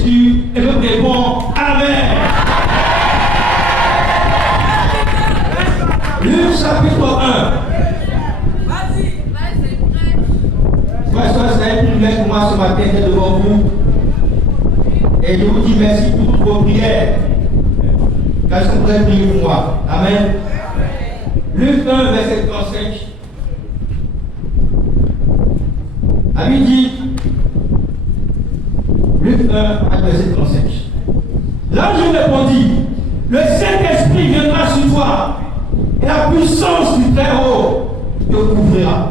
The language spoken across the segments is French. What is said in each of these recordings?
Jésus et me répond Amen. Luc chapitre 1. Frère, c'est un privilège pour moi ce matin d'être devant vous. Et je vous dis merci pour toutes vos prières. Car je voudrais prier pour moi. Amen. Luc 1, verset 35. La Bible dit, Luc 1, verset 35. L'ange répondit, le Saint-Esprit viendra sur toi, et la puissance du Très-Haut te couvrira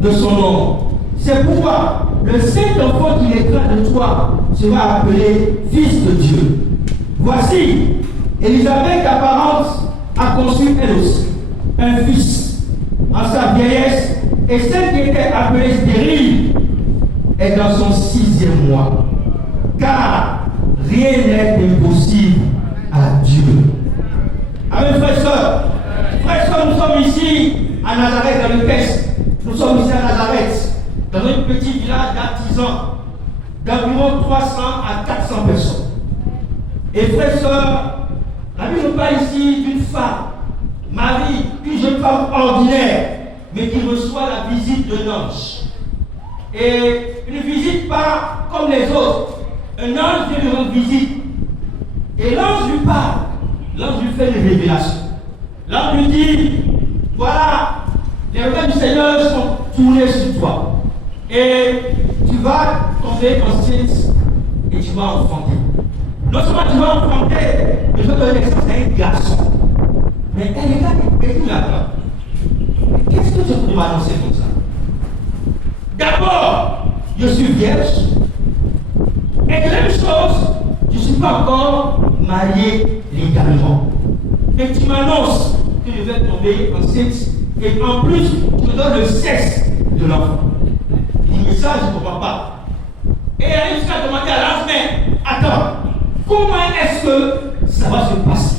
de son nom. C'est pourquoi le Saint-Enfant qui naîtra de toi sera appelé Fils de Dieu. Voici, Élisabeth apparente a conçu elle aussi un fils en sa vieillesse, et celle qui était appelée stérile est dans son 6e mois. Car rien n'est impossible à Dieu. Amen, frères et sœurs. Frères et sœurs, nous sommes ici à Nazareth, dans le texte. Nous sommes ici à Nazareth, dans un petit village d'artisans d'environ 300 à 400 personnes. Et frères et sœurs, la Bible nous parle ici d'une femme, Marie, une jeune femme ordinaire, mais qui reçoit la visite d'un ange. Et une visite pas comme les autres. Un ange vient lui rendre visite. Et l'ange lui parle. L'ange lui fait une révélation. L'ange lui dit, voilà, les regards du Seigneur sont tournés sur toi. Et tu vas tomber enceinte et tu vas enfanter. Non seulement tu vas enfanter, mais je vais te donner naissance à un garçon. Mais elle est là, et tu l'attends. Qu'est-ce que tu peux m'annoncer comme ça? D'abord, je suis vierge. Et deuxième chose, je ne suis pas encore marié légalement. Et tu m'annonces que je vais tomber enceinte. Et en plus, tu me donnes le sexe de l'enfant. Il dit, mais ça, je ne comprends pas. Et elle jusqu'à demander à l'ange, mais attends, comment est-ce que ça va se passer?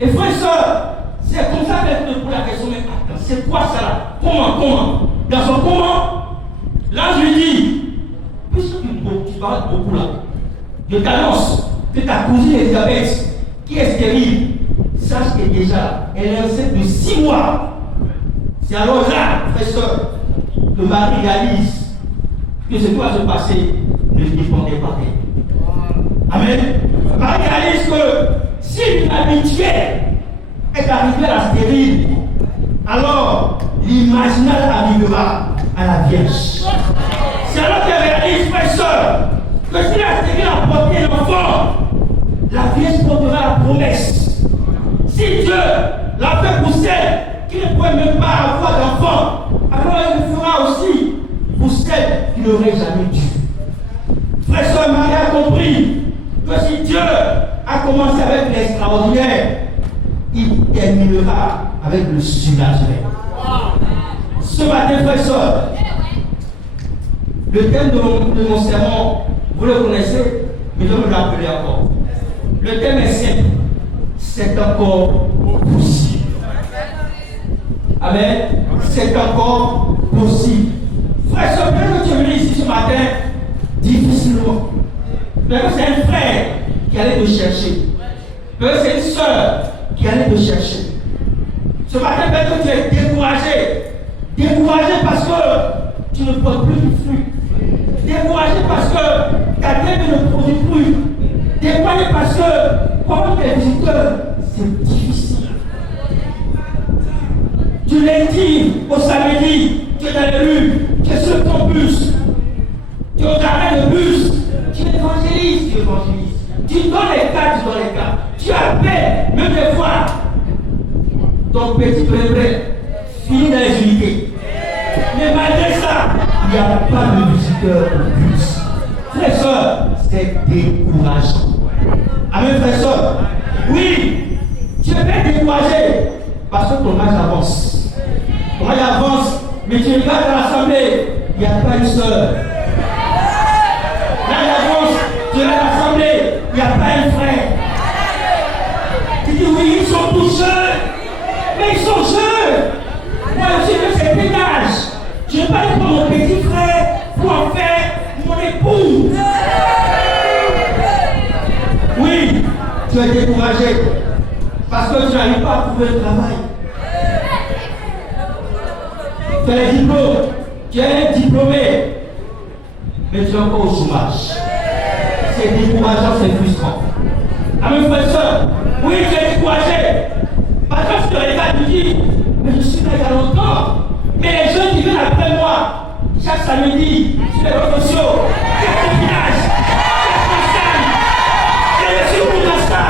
Et frères et sœurs, c'est comme ça qu'elle te pose la question, mais attends, c'est quoi ça là? Comment? Dans son comment, l'ange lui dit, puisque tu parles beaucoup là, je t'annonce que ta cousine Elisabeth, qui est stérile, sache que déjà, elle est enceinte de 6 mois. C'est alors là, frère et sœur, que Marie réalise que ce qui va se passer ne dépendait pas d'elle. Amen. Marie réalise que si une habituée est arrivée à la stérile, alors l'imaginal arrivera à la Vierge. C'est alors qu'elle réalise, frère et sœur, que si la stérile a porté l'enfant, la Vierge portera la promesse. Si Dieu l'a fait pour celle qui ne pouvait même pas avoir d'enfant, alors il le fera aussi pour celle qui n'aurait jamais dû. Frère et sœur, Marie a compris que si Dieu a commencé avec l'extraordinaire, il terminera avec le surnaturel. Ce matin, frère et sœur, le thème de mon sermon, vous le connaissez, mais je vais me rappeler encore. Le thème est simple. C'est encore possible. Amen. C'est encore possible. Frère et sœur, peut-être que tu es venu ici ce matin difficilement. Peut-être que c'est un frère qui allait te chercher. Peut-être que c'est une sœur qui allait te chercher. Ce matin, peut-être que tu es découragé. Découragé parce que tu ne portes plus de fruits. Découragé parce que ta tête ne produit plus. Découragé parce que, comme tes visiteurs, c'est difficile. Tu lundi au samedi, tu es dans les rues, tu es sur ton bus, tu es au arrêt de bus, tu évangélises. Tu donnes les cas, tu appelles, même des fois, ton petit bébé finit dans les unités. Mais malgré ça, il n'y a pas de visiteur au bus. Frères et sœurs, c'est décourageant. Amen, frères et sœurs. Oui, tu es bien découragé parce que ton âge avance. Ton âge avance, mais tu regardes dans l'assemblée, il n'y a pas une sœur. L'âge avance, tu regardes dans l'assemblée, il n'y a pas un frère. Tu dis oui, ils sont tous jeunes, mais ils sont jeunes. Moi, je suis de cet âge. Je ne vais pas aller pour mon petit frère pour en faire mon époux. tu es découragé parce que tu n'arrives pas à trouver le travail. Tu as les diplômes, tu es diplômé, mais tu es encore au chômage. C'est décourageant, c'est frustrant. Amen, frère et soeur, oui, tu es découragé. Parce que tu te regardes, tu dis, mais je suis là il y a longtemps. Mais les jeunes qui viennent après moi, chaque samedi, sur les réseaux sociaux, chaque village, chaque je suis pour ça.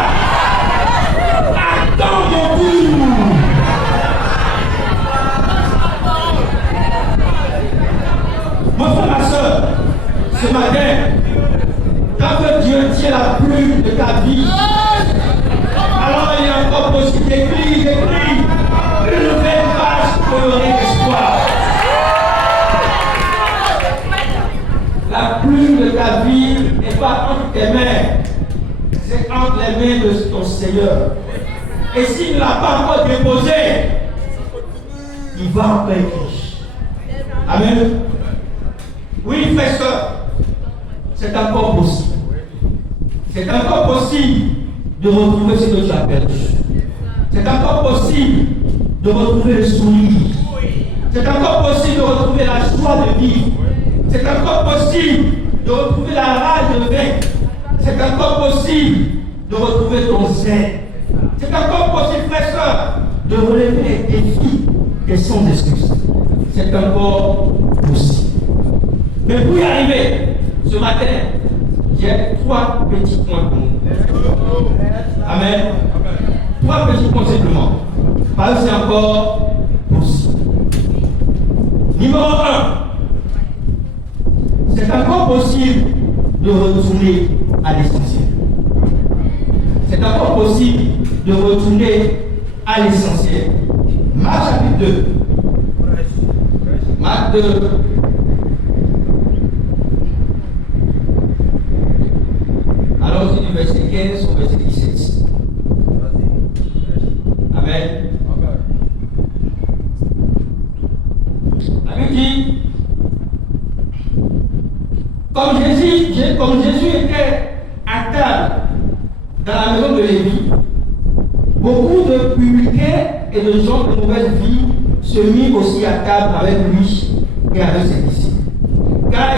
Attends mon tour. Mon frère, ma soeur, ce matin, quand que Dieu tient la plume de ta vie, alors il est encore possible d'écrire une nouvelle page colorée d'espoir. La plume de ta vie n'est pas entre tes mains, c'est entre les mains de ton Seigneur. Et s'il ne l'a pas encore déposé, il va encore écrire. Amen. Oui, frère, soeur, c'est encore possible. C'est encore possible de retrouver ce que tu as perdu. C'est encore possible de retrouver le sourire. C'est encore possible de retrouver la joie de vivre. C'est encore possible de retrouver la rage de vaincre. C'est encore possible de retrouver ton zèle. C'est encore possible, frère, soeur, de relever les défis et sans excuse. C'est encore possible. Mais pour y arriver, ce matin, j'ai 3 petits points pour nous. Amen. 3 petits points simplement. Parce que c'est encore possible. Numéro 1. C'est encore possible de retourner à l'essentiel. C'est encore possible de retourner à l'essentiel. Marc chapitre 2. Marc 2. Allons-y du verset 15 au verset 17. Amen. La Bible dit, comme Jésus était à table dans la maison de Lévi, beaucoup de publicains et de gens de mauvaise vie se mirent aussi à table avec lui et avec ses disciples. Car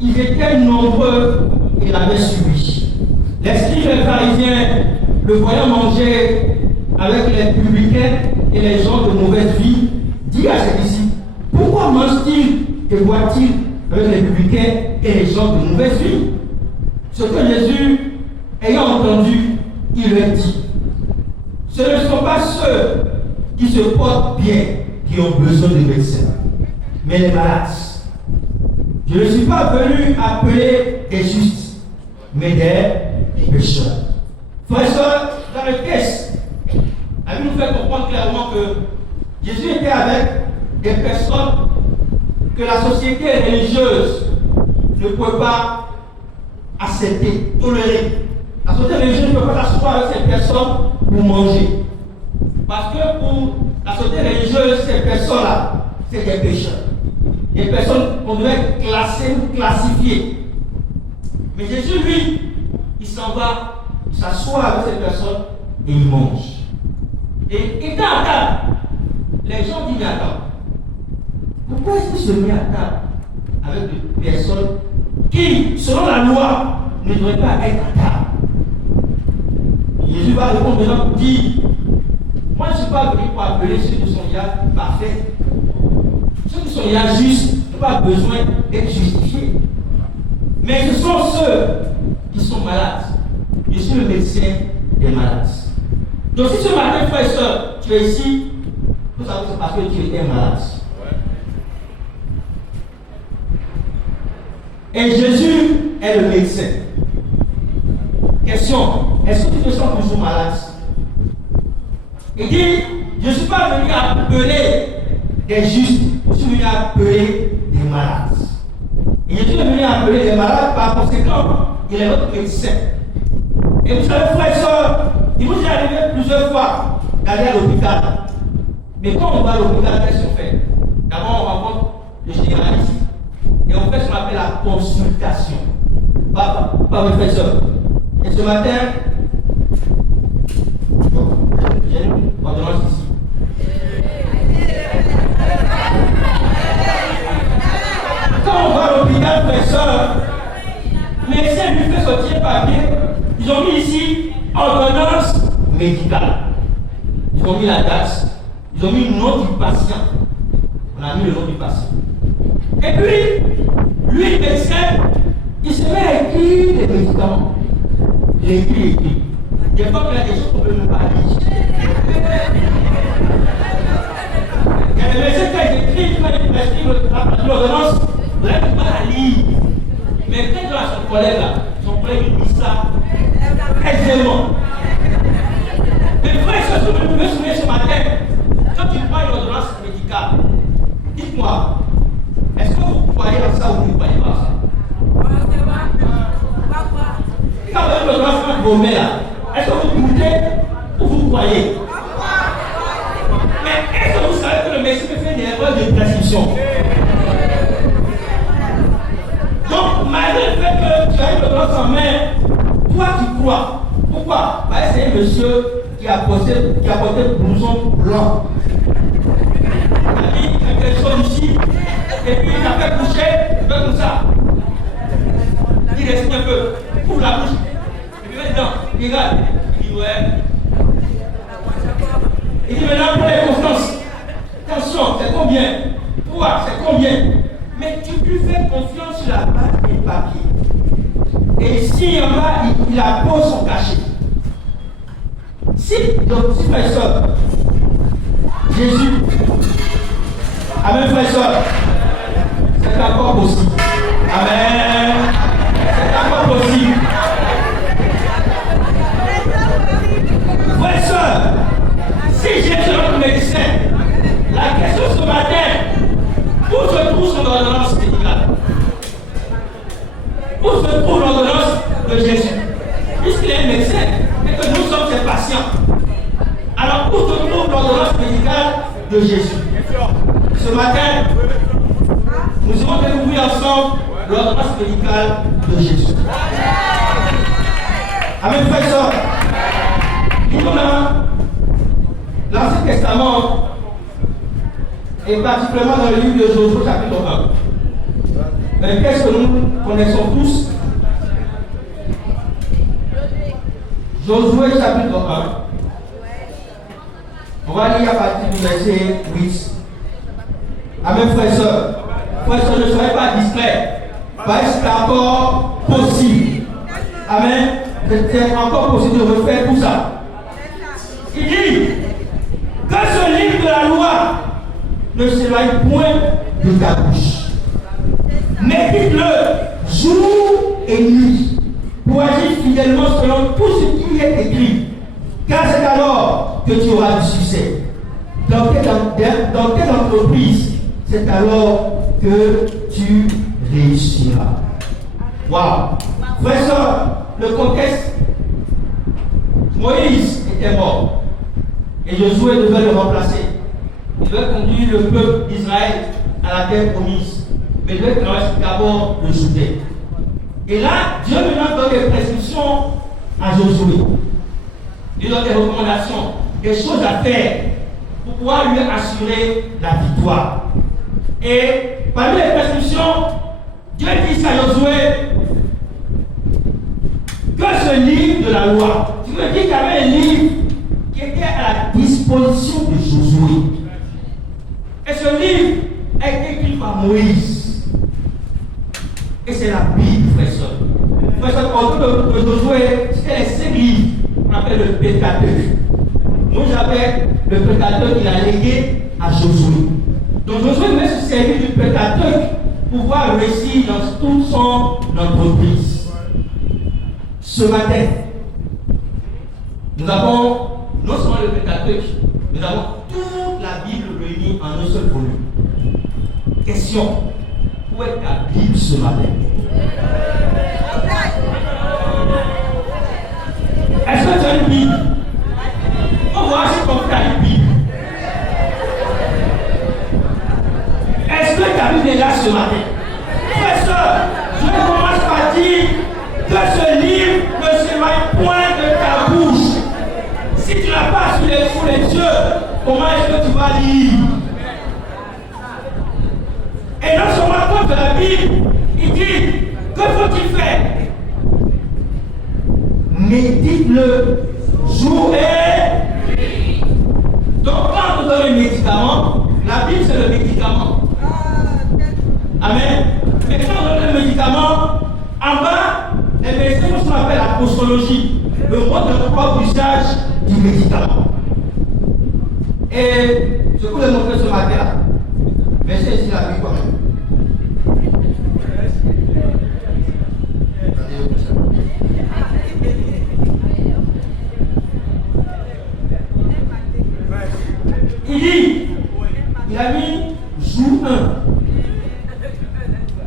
ils étaient nombreux et l'avaient suivi. Les scribes et les pharisiens, le voyant manger avec les publicains et les gens de mauvaise vie, dit à ses disciples, pourquoi mange-t-il et boit-il avec les publicains et les gens de mauvaise vie? Ce que Jésus, ayant entendu, il leur dit, ce ne sont pas ceux qui se portent bien qui ont besoin de médecins, mais les malades. Je ne suis pas venu appeler des justes, mais des pécheurs. Frères et sœurs, dans le texte, la Bible nous fait comprendre clairement que Jésus était avec des personnes que la société religieuse ne pouvait pas accepter, tolérer. La société religieuse ne peut pas s'asseoir avec ces personnes pour manger. Parce que pour la société religieuse, ces personnes-là, c'est des pécheurs. Des personnes qu'on devait classer ou classifier. Mais Jésus, lui, il s'en va, il s'assoit avec ces personnes et il mange. Et étant à table, les gens disent, mais attends, pourquoi est-ce qu'il se met à table avec des personnes qui, selon la loi, ne devraient pas être à table? Jésus va répondre maintenant pour dire, moi je ne suis pas venu pour appeler ceux qui sont déjà parfaits. Ceux qui sont déjà justes n'ont pas besoin d'être justifiés. Mais ce sont ceux qui sont malades. Je suis le médecin des malades. Donc si ce matin, frère et soeur, tu es ici, vous savez c'est parce que tu étais malade. Et Jésus est le médecin. Question, est-ce que tu te sens toujours malade? Il dit, je ne suis pas venu appeler des justes, je suis venu appeler des malades. Et Jésus est venu appeler des malades, par conséquent, il est notre médecin. Et vous savez, frères et sœurs, il nous est arrivé plusieurs fois d'aller à l'hôpital. Mais quand on va à l'hôpital, qu'est-ce qu'on fait? D'abord, on rencontre le généraliste et on fait ce qu'on appelle la consultation. Pas mes frères et sœurs. Et ce matin, soeurs, médecin lui fait sortir papier. Ils ont mis ici ordonnance médicale. Ils ont mis la date, ils ont mis le nom du patient. On a mis le nom du patient. Et puis, lui, le médecin, il se met à écrire les médicaments. Il écrit. Des fois, il y a des choses qu'on ne peut même pas lire. Il y a des médecins qui écrivent l'ordonnance, vous n'avez pas à lire. Mais quand il a son collègue là, son collègue il dit ça aisément. Mais frère, je me souviens ce matin, quand tu prends une ordonnance médicale, dites-moi, est-ce que vous croyez en ça ou vous ne croyez pas en ça? Quand vous avez une ordonnance de vos mains, est-ce que vous doutez ou vous croyez? Mais est-ce que vous savez que le médecin peut faire une erreur de prescription? Donc, malgré le fait que tu as une ordonnance en main, toi tu crois. Pourquoi? Parce que c'est un monsieur qui a porté blouson blanc. Il a mis quelque chose ici, et puis il a fait coucher, il fait comme ça. Il respire un peu, ouvre la bouche, et puis il met dedans, il regarde, il dit ouais. Il dit maintenant pour les constances, attention, c'est combien? Toi, c'est combien? Mais tu lui fais confiance sur la base des papiers. Et ici en bas, il appose son cachet. Donc, si frère et soeur, Jésus, amen frère et soeur, c'est encore possible. Amen. C'est encore possible. Frère et soeur, si Jésus est notre médecin, la question ce matin, où se trouve son ordonnance médicale? Où se trouve l'ordonnance de Jésus? Puisqu'il est médecin et que nous sommes ses patients. Alors, où se trouve l'ordonnance médicale de Jésus? Ce matin, nous allons découvrir ensemble l'ordonnance médicale de Jésus. Amen, frère et soeur. L'Ancien Testament, et particulièrement dans le livre de Josué, chapitre 1. Mais qu'est-ce que nous connaissons tous? Josué, chapitre 1. On va lire à partir du verset 8. Amen, frère et soeur. Frère et soeur, ne soyez pas distrait. Parce que c'est encore possible. Amen. C'est encore possible de refaire tout ça. Il dit que ce livre de la loi ne s'éloigne point de ta bouche. Médite-le jour et nuit pour agir fidèlement selon tout ce qui est écrit. Car c'est alors que tu auras du succès. Dans quelle entreprise, c'est alors que tu réussiras. Waouh! Frère, soeur, le contexte, Moïse était mort. Et Josué devait le remplacer. Il devait conduire le peuple d'Israël à la terre promise. Mais il devait traverser d'abord le Jourdain. Et là, Dieu maintenant donne des prescriptions à Josué. Il donne des recommandations, des choses à faire pour pouvoir lui assurer la victoire. Et parmi les prescriptions, Dieu dit à Josué que ce livre de la loi, tu me dis qu'il y avait un livre qui était à la disposition de Josué. Et ce livre a été écrit par Moïse. Et c'est la Bible, frère et soeur. Frère et soeur, autour de Josué, c'était les 5 livres qu'on appelle le Pentateuque. Moïse avait le Pentateuque qu'il a légué à Josué. Donc Josué devait se servir du Pentateuque pour pouvoir réussir dans toute son entreprise. Ce matin, nous avons non seulement le Pentateuque, nous avons toute la Bible réunie en un seul volume. Question, où est ta Bible ce matin? Est-ce que tu as une Bible? On va voir si tu as une Bible. Est-ce que ta Bible est là ce matin? Frère, soeur, je commence par dire que ce livre ne s'éloigne point de ta bouche. Si tu n'as pas sous les yeux, comment est-ce que tu vas lire? Et non seulement contre la Bible, il dit Que faut-il faire? Médite-le jour et nuit. Donc quand on donne un médicament, la Bible c'est le médicament. Amen. Mais quand on donne le médicament, en bas, les médecins font ce qu'on appelle la postologie, le mode de propre usage du médicament. Et je vous l'ai montré ce matin. Mais c'est ici la Bible quand même. Il dit, il a mis jour 1,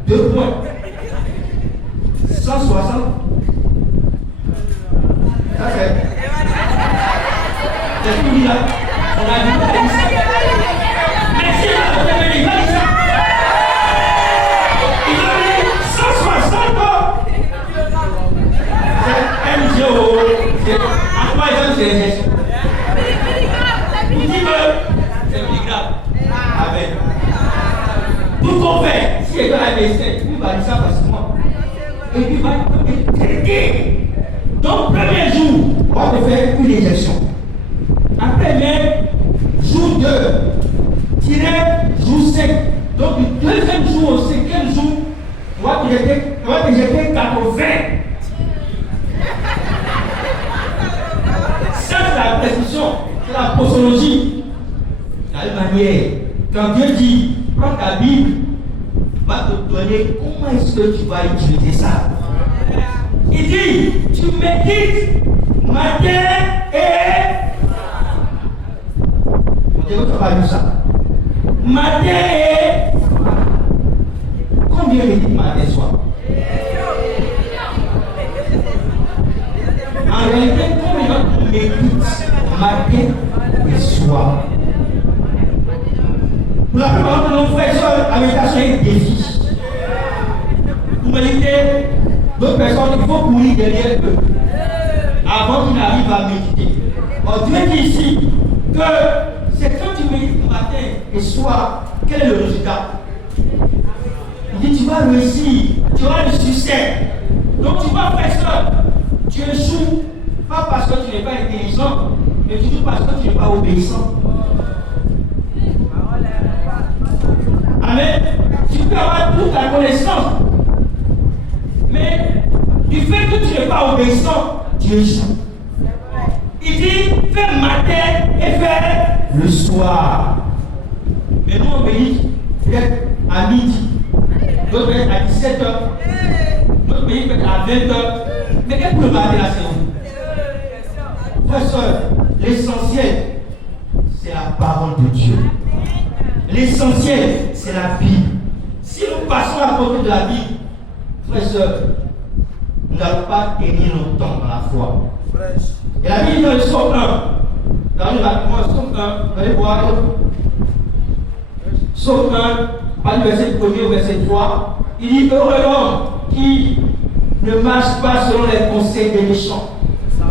2 points, 160. Ça c'est tout dit là. On a dit ça. Merci à la il a dit ça. Il a mis 160 ans. C'est MGO. En quoi ils ont ces gestes? Il dit que c'est milligramme. Amen. Tout qu'on fait, si il est dans la médecine, il va dire ça facilement. Et puis il va te traiter. Donc, premier jour, on va te faire une injection. Après, même, jour 2, jour 5. Donc, du deuxième jour au cinquième jour, on va t'injecter 80. Ça, c'est la prescription, c'est la posologie. De la même manière, quand Dieu dit, prends ta Bible, va te donner comment est-ce que tu vas utiliser ça. Il dit, tu médites matin et on dirait que tu n'as pas lu ça. Matin et combien médite matin et soir? En réalité, combien on médite matin et soir? Pour la plupart de nos frères et sœurs, la méditation est un défi. Pour méditer, d'autres personnes, il faut courir derrière eux avant qu'ils n'arrivent à méditer. Or, Dieu dit ici que c'est quand tu médites matin et soir, quel est le résultat? Il dit tu vas réussir, tu auras le succès. Donc tu vas faire ça. Tu échoues, pas parce que tu n'es pas intelligent, mais toujours parce que tu n'es pas obéissant. Amen. Tu peux avoir toute la connaissance, mais du fait que tu n'es pas obéissant, tu échoues. Il dit fais matin et fais le soir. Mais nous on médite peut-être à midi, d'autres peut-être à 17h, d'autres pays peut-être à 20h. Mais qu'est-ce que le matin là c'est où? Frère, soeur, l'essentiel c'est la parole de Dieu. L'essentiel c'est la Bible. Si nous passons à côté de la Bible, frère, soeur, nous n'allons pas tenir longtemps dans la foi. Et la Bible dans le Somme 1, dans le Somme 1, vous allez voir, Somme 1, par le verset 1er au verset 3, il dit heureux l'homme qui ne marche pas selon les conseils des méchants,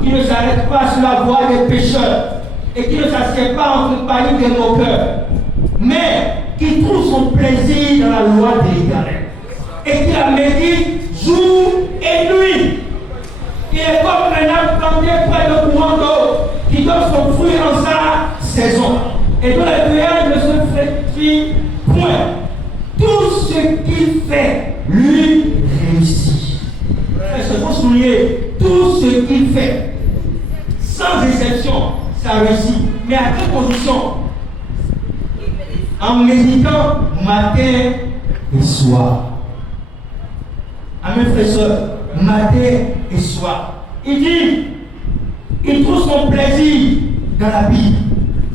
qui ne s'arrête pas sur la voie des pécheurs, et qui ne s'assied pas en compagnie des moqueurs, mais qui trouve son plaisir dans la loi de l'Éternel, et qui la médite jour et nuit. Il est comme un arbre planté près de courant d'eau, qui donne son fruit en sa saison, et dont les feuillages ne se flétrit point. Tout ce qu'il fait, lui réussit. Il faut souligner, tout ce qu'il fait, sans exception, ça réussit. Mais à quelle condition? En méditant matin et soir. Amen, frère et soeur, matin et soir. Il dit, il trouve son plaisir dans la Bible.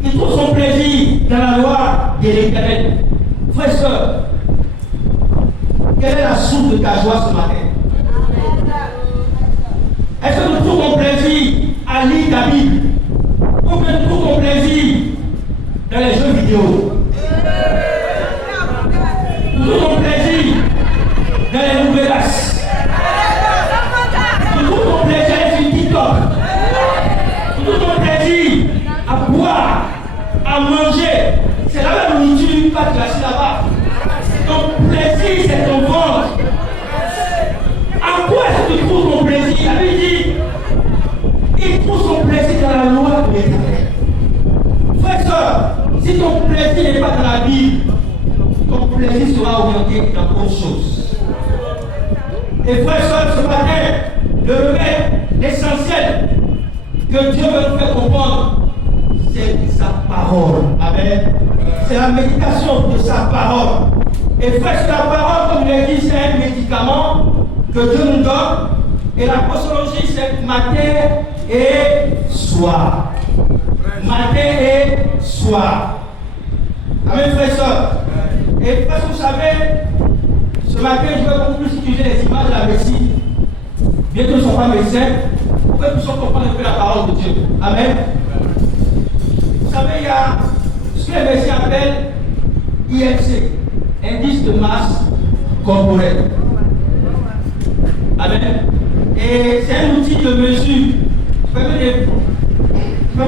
Il trouve son plaisir dans la loi de l'Éternel. Frère et soeur, quelle est la source de ta joie ce matin? Est-ce que tu trouves ton plaisir à lire ta Bible? Ou bien tu trouves ton plaisir dans les jeux vidéo? Tu trouves ton plaisir dans les nouvelles? Tu trouves ton plaisir sur TikTok? Tu trouves ton plaisir à boire, à manger? C'est la même nourriture que tu as là-bas. Ton plaisir, c'est ton ventre. Et la Bible dit, il trouve son plaisir dans la loi de l'Éternel. Frère et soeur, si ton plaisir n'est pas dans la Bible, ton plaisir sera orienté dans autre chose. Et frère et soeur, ce matin, le remède, l'essentiel que Dieu veut nous faire comprendre, c'est sa parole. Amen. C'est la méditation de sa parole. Et frère, la parole, comme je l'ai dit, c'est un médicament que Dieu nous donne. Et la posologie, c'est matin et soir. Matin et soir. Amen, frère et soeur. Et parce que vous savez, ce matin, je vais beaucoup plus utiliser les images de la médecine. Bien que nous ne sommes pas médecins, pour que nous puissions comprendre un peu la parole de Dieu. Amen. Vous savez, il y a ce que les médecins appellent IMC, indice de masse corporelle. Amen. Et c'est un outil de mesure qui permet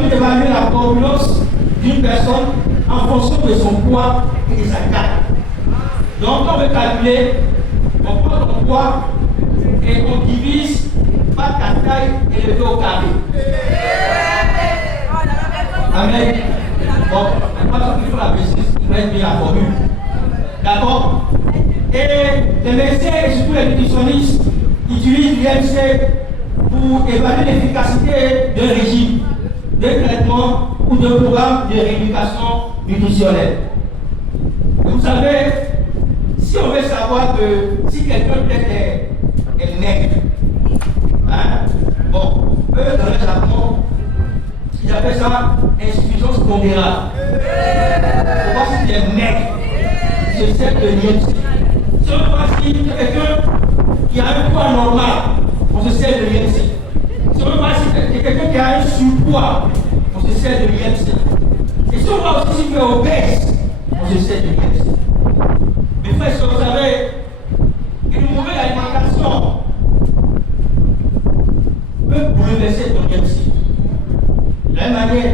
d'évaluer la corpulence d'une personne en fonction de son poids et de sa taille. Donc, on veut calculer, on prend ton poids et on divise par ta taille élevée au carré. Amen. Bon, on va qu'il faut la baisser, on va bien la formule. D'accord? Et les médecins et surtout les nutritionnistes utilisent l'IMC pour évaluer l'efficacité d'un régime, d'un traitement ou d'un programme de rééducation nutritionnelle. Et vous savez, si on veut savoir que si quelqu'un peut-être est maigre, hein, bon, eux dans le Japon, ils appellent ça insuffisance pondérale. Pour voir si tu es maigre, c'est celle de l'IMC. Si on voit si quelqu'un qui a un poids normal, on se sert de l'IMC. Si on voit si quelqu'un qui a un surpoids, on se sert de l'IMC. Et si on voit aussi si tu es obèse, on se sert de l'IMC. Mes frères, vous savez, une mauvaise alimentation peut bouleverser ton IMC. De la même manière,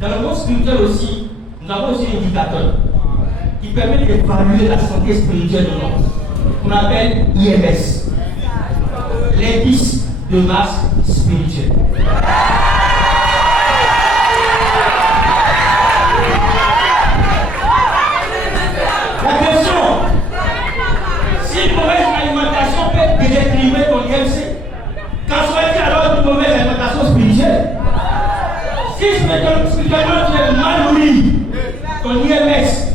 dans le monde spirituel aussi, nous avons aussi un indicateur qui permet d'évaluer la santé spirituelle de l'homme, qu'on appelle IMS, l'indice de masse spirituelle. La question, si une mauvaise alimentation peut déséquilibrer ton IMC, qu'en soit-il alors d'une mauvaise alimentation spirituelle? Si spirituellement tu es mal nourri, ton IMS